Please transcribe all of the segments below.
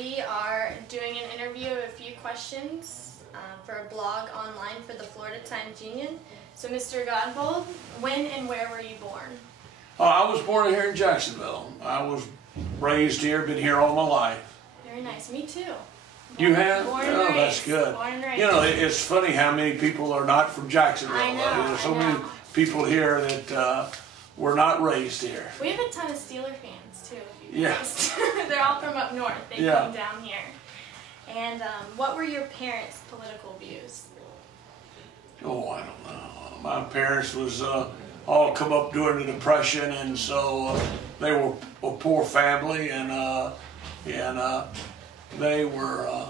We are doing an interview of a few questions for a blog online for the Florida Times-Union. So, Mr. Godbold, when and where were you born? I was born here in Jacksonville. I was raised here, been here all my life. Very nice. Me too. You have? Born and Oh, raised. that's good. Born and raised. You know, it's funny how many people are not from Jacksonville. I know, There's so I know. many people here that were not raised here. We have a ton of Steeler fans too. If you Yeah. noticed. They're all from up north. They come down here. And what were your parents' political views? Oh, I don't know. My parents was all come up during the Depression, and so they were a poor family, and they were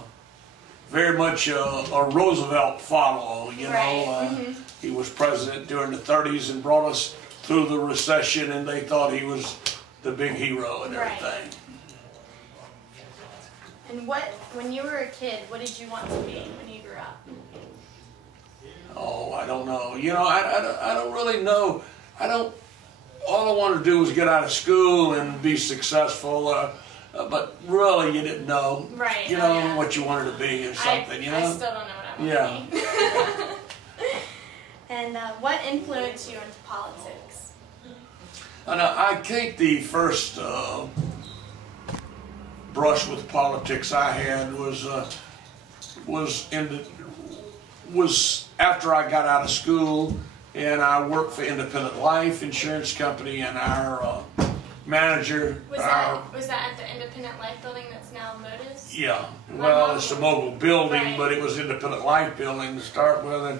very much a Roosevelt follower. You know, he was president during the '30s and brought us through the recession, and they thought he was the big hero and everything. And when you were a kid, what did you want to be when you grew up? Oh, I don't know. You know, I don't really know. All I wanted to do was get out of school and be successful, but really you didn't know. Right. You know what you wanted to be or something, you know? I still don't know what I want to be. And what influenced you into politics? I think the first brush with politics I had was after I got out of school, and I worked for Independent Life Insurance Company, and our manager. Was that at the Independent Life building that's now Modus? Yeah, well, it's a mobile building, but it was Independent Life building to start with,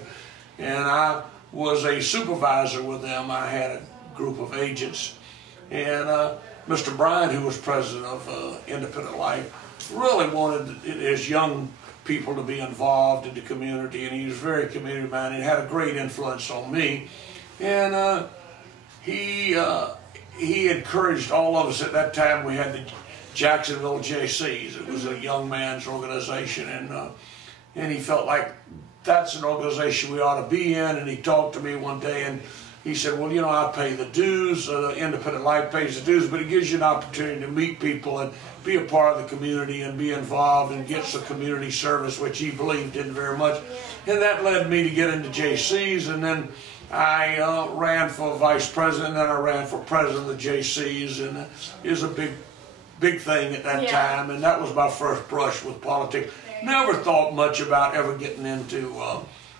and I was a supervisor with them. I had a group of agents, and Mr. Bryant, who was president of Independent Life, really wanted his young people to be involved in the community, and he was very community minded. He had a great influence on me, and he encouraged all of us. At that time, we had the Jacksonville JCs. It was a young man's organization, and he felt like that's an organization we ought to be in. And he talked to me one day, and he said, well, you know, I pay the dues, the Independent Life pays the dues, but it gives you an opportunity to meet people and be a part of the community and be involved and get some community service, which he believed in very much. And that led me to get into JCs, and then I ran for vice president, and then I ran for president of the JCs, and it was a big thing at that time, and that was my first brush with politics. Never thought much about ever getting into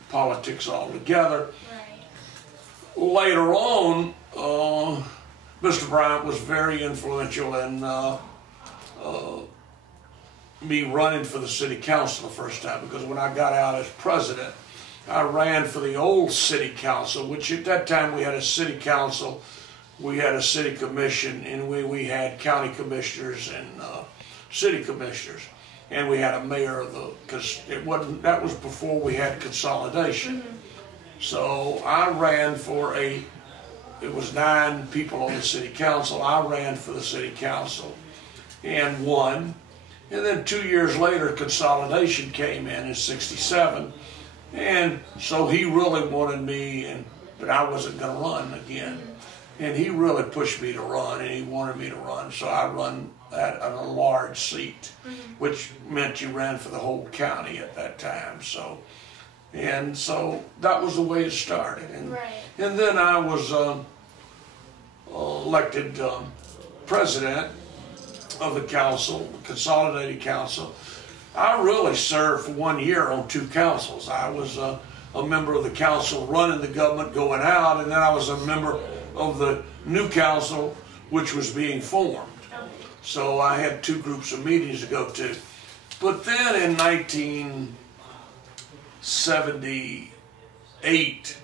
politics altogether. Later on, Mr. Bryant was very influential in me running for the city council the first time, because when I got out as president, I ran for the old city council, which at that time we had a city council, we had a city commission, and we had county commissioners and city commissioners, and we had a mayor of because that was before we had consolidation. So I ran for it was 9 people on the city council. I ran for the city council and won. And then 2 years later, consolidation came in '67. And so he really wanted me, but I wasn't going to run again. And he really pushed me to run, and he wanted me to run. So I run at a large seat, which meant you ran for the whole county at that time. So that was the way it started. And then I was elected president of the council, Consolidated Council. I really served for 1 year on 2 councils. I was a member of the council running the government going out, and then I was a member of the new council which was being formed. So I had 2 groups of meetings to go to. But then in 1978,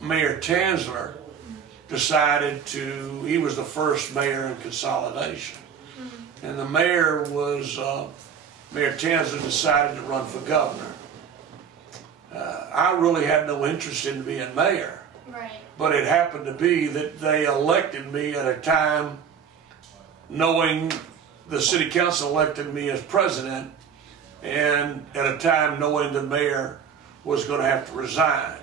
Mayor Tanzler decided he was the first mayor in consolidation. And the mayor Mayor Tanzler decided to run for governor. I really had no interest in being mayor. But it happened to be that they elected me at a time, knowing the city council elected me as president, and at a time knowing the mayor was going to have to resign.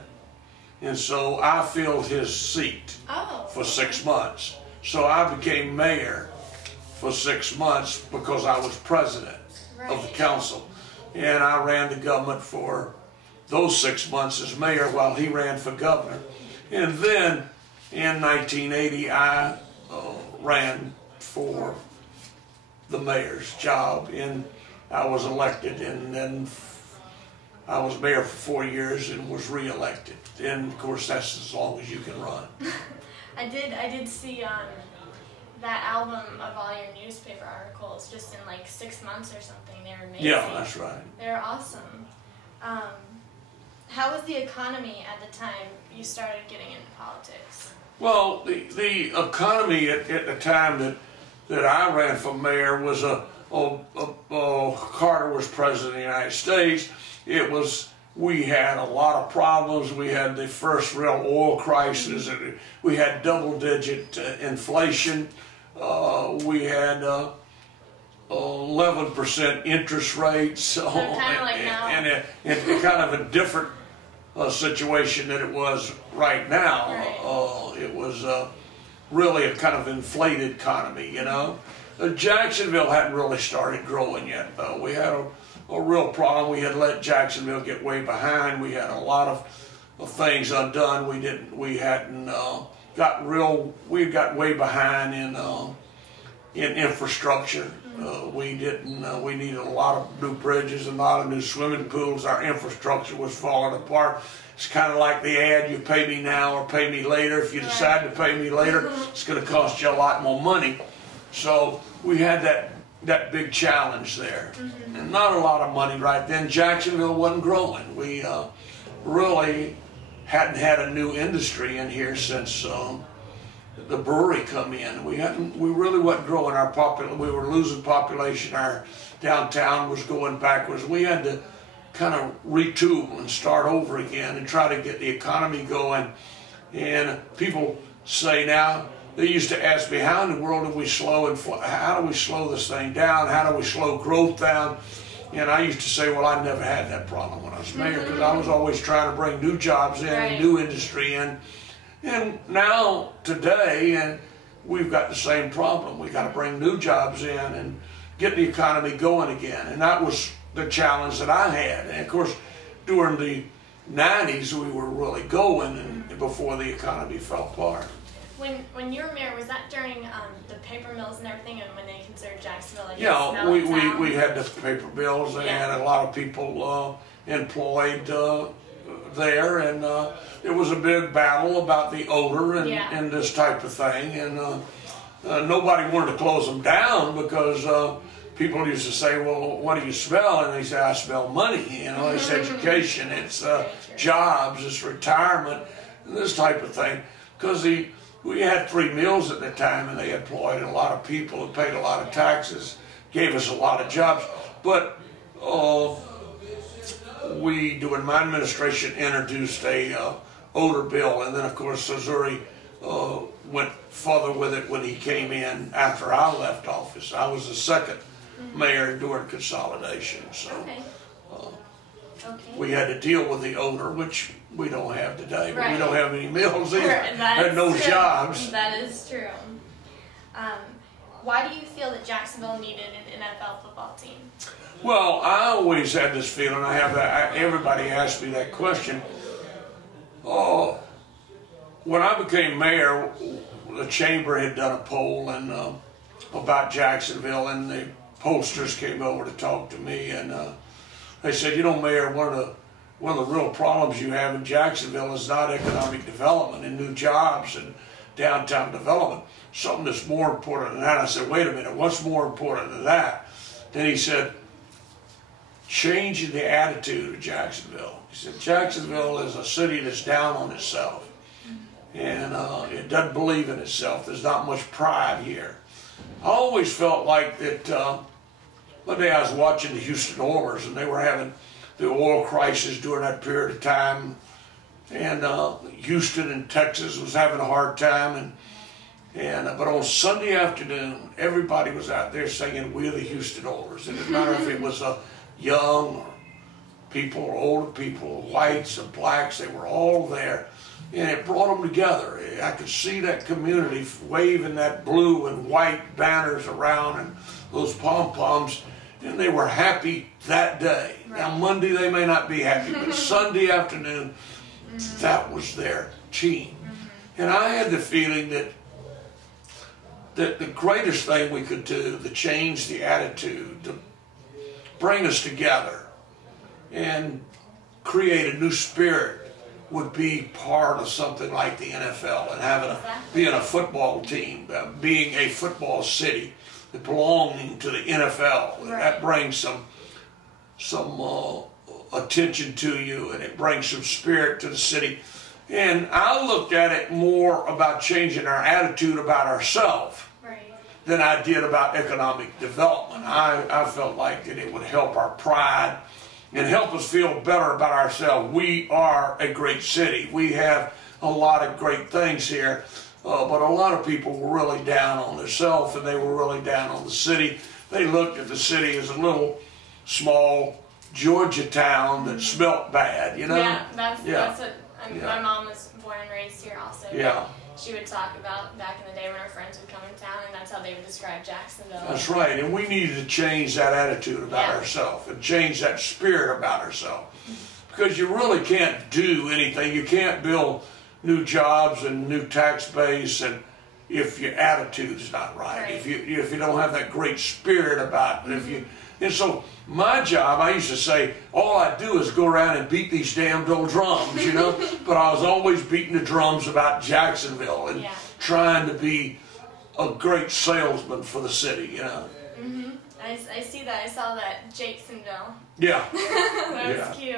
And so I filled his seat for 6 months. So I became mayor for 6 months because I was president of the council. And I ran the government for those 6 months as mayor while he ran for governor. And then in 1980, I ran for the mayor's job, and I was elected, and then I was mayor for 4 years and was re-elected. And of course, that's as long as you can run. I did see that album of all your newspaper articles just in like 6 months or something. They were amazing. Yeah, that's right. They're awesome. How was the economy at the time you started getting into politics? Well, the economy at the time that I ran for mayor was Carter was president of the United States. We had a lot of problems. We had the first real oil crisis. We had double-digit inflation. We had 11% interest rates. So kind of like now. And kind of a different situation than it was right now. Right. It was really a kind of inflated economy, you know. Jacksonville hadn't really started growing yet, though. We had a real problem. We had let Jacksonville get way behind. We had a lot of things undone. We got way behind in infrastructure. We needed a lot of new bridges, a lot of new swimming pools. Our infrastructure was falling apart. It's kind of like the ad, you pay me now or pay me later. If you decide to pay me later, it's going to cost you a lot more money. So we had that big challenge there. And not a lot of money right then. Jacksonville wasn't growing. We really hadn't had a new industry in here since the brewery come in. We really wasn't growing our population. We were losing population. Our downtown was going backwards. We had to kind of retool and start over again and try to get the economy going. And people say now, they used to ask me, how in the world do we slow this thing down? How do we slow growth down? And I used to say, well, I never had that problem when I was mayor, because I was always trying to bring new jobs in, and new industry in. And now, today, and we've got the same problem. We got to bring new jobs in and get the economy going again. And that was the challenge that I had. And of course, during the 90s, we were really going, and before the economy fell apart. When you were mayor, was that during the paper mills and everything, and when they considered Jacksonville like yeah, we had the paper mills, and had a lot of people employed there, and it was a big battle about the odor and this type of thing, and nobody wanted to close them down because people used to say, well, what do you smell? And they say, I smell money, you know, it's education, it's jobs, it's retirement, and this type of thing, because we had 3 mills at the time, and they employed a lot of people and paid a lot of taxes, gave us a lot of jobs. But we, during my administration, introduced a odor bill, and then of course Missouri went further with it when he came in after I left office. I was the second mayor during consolidation, so we had to deal with the odor, which we don't have today, but we don't have any mills either. And no jobs. That is true. Why do you feel that Jacksonville needed an NFL football team? Well, I always had this feeling. I have that. Everybody asked me that question. When I became mayor, the chamber had done a poll about Jacksonville, and the pollsters came over to talk to me, and they said, you know, Mayor, one of the real problems you have in Jacksonville is not economic development and new jobs and downtown development. Something that's more important than that. I said, wait a minute, what's more important than that? Then he said, changing the attitude of Jacksonville. He said, Jacksonville is a city that's down on itself, and it doesn't believe in itself. There's not much pride here. I always felt like that. One day I was watching the Houston Oilers, and they were having the oil crisis during that period of time, and Houston and Texas was having a hard time, but on Sunday afternoon, everybody was out there singing "We're the Houston Oilers." It didn't matter if it was young or people or older people, whites and blacks, they were all there and it brought them together. I could see that community waving that blue and white banners around and those pom-poms, and they were happy that day. Right. Now Monday they may not be happy, but Sunday afternoon, that was their team. And I had the feeling that the greatest thing we could do to change the attitude, to bring us together and create a new spirit, would be part of something like the NFL and being a football team, being a football city, belonging to the NFL. Right. That brings some attention to you, and it brings some spirit to the city. And I looked at it more about changing our attitude about ourselves than I did about economic development. I felt like that it would help our pride and help us feel better about ourselves. We are a great city. We have a lot of great things here, but a lot of people were really down on themselves, and they were really down on the city. They looked at the city as a little small Georgia town that smelt bad, you know? Yeah, that's what, my mom was born and raised here also. Yeah. She would talk about back in the day when her friends would come in town, and that's how they would describe Jacksonville. That's right, and we needed to change that attitude about ourselves and change that spirit about ourselves. Because you really can't do anything. You can't build new jobs and new tax base and if your attitude's not right. If you don't have that great spirit about it. And so my job, I used to say, all I do is go around and beat these damned old drums, you know. But I was always beating the drums about Jacksonville and trying to be a great salesman for the city, you know. I see that. I saw that Jacksonville. Yeah. That was cute.